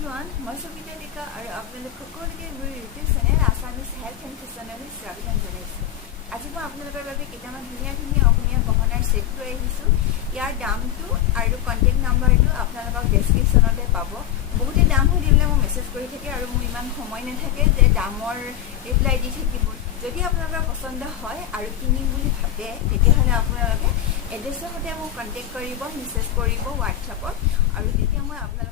everyone, মই সুবিধালিকা আৰু আপোনালোক সকলোকে মোৰ YouTube channel Assamese health and ফেশ্বনলৈ স্বাগতম জনাইছোঁ। আজি মই আপোনালোকৰ বাবে কেইটামান ধুনীয়া অসমীয়া গহনাৰ ছেট লৈ আহিছোঁ। ইয়াৰ দামটো আৰু কণ্টেক্ট নাম্বাৰটো আপোনালোকক ডেছক্ৰিপশ্যনতে পাব। বহুতে দাম সুধিলে মোক মেছেজ কৰি থাকে আৰু মোৰ ইমান সময় নাথাকে যে দামৰ ৰিপ্লাই দি থাকিব। যদি আপোনালোকৰ পচন্দ হয় আৰু কিনিম বুলি ভাবে তেতিয়াহ'লে আপোনালোকে এড্ৰেছৰ সৈতে মোক কণ্টেক্ট কৰিব, মেছেজ কৰিব হোৱাটছআপত, আৰু তেতিয়া মই আপোনালোকক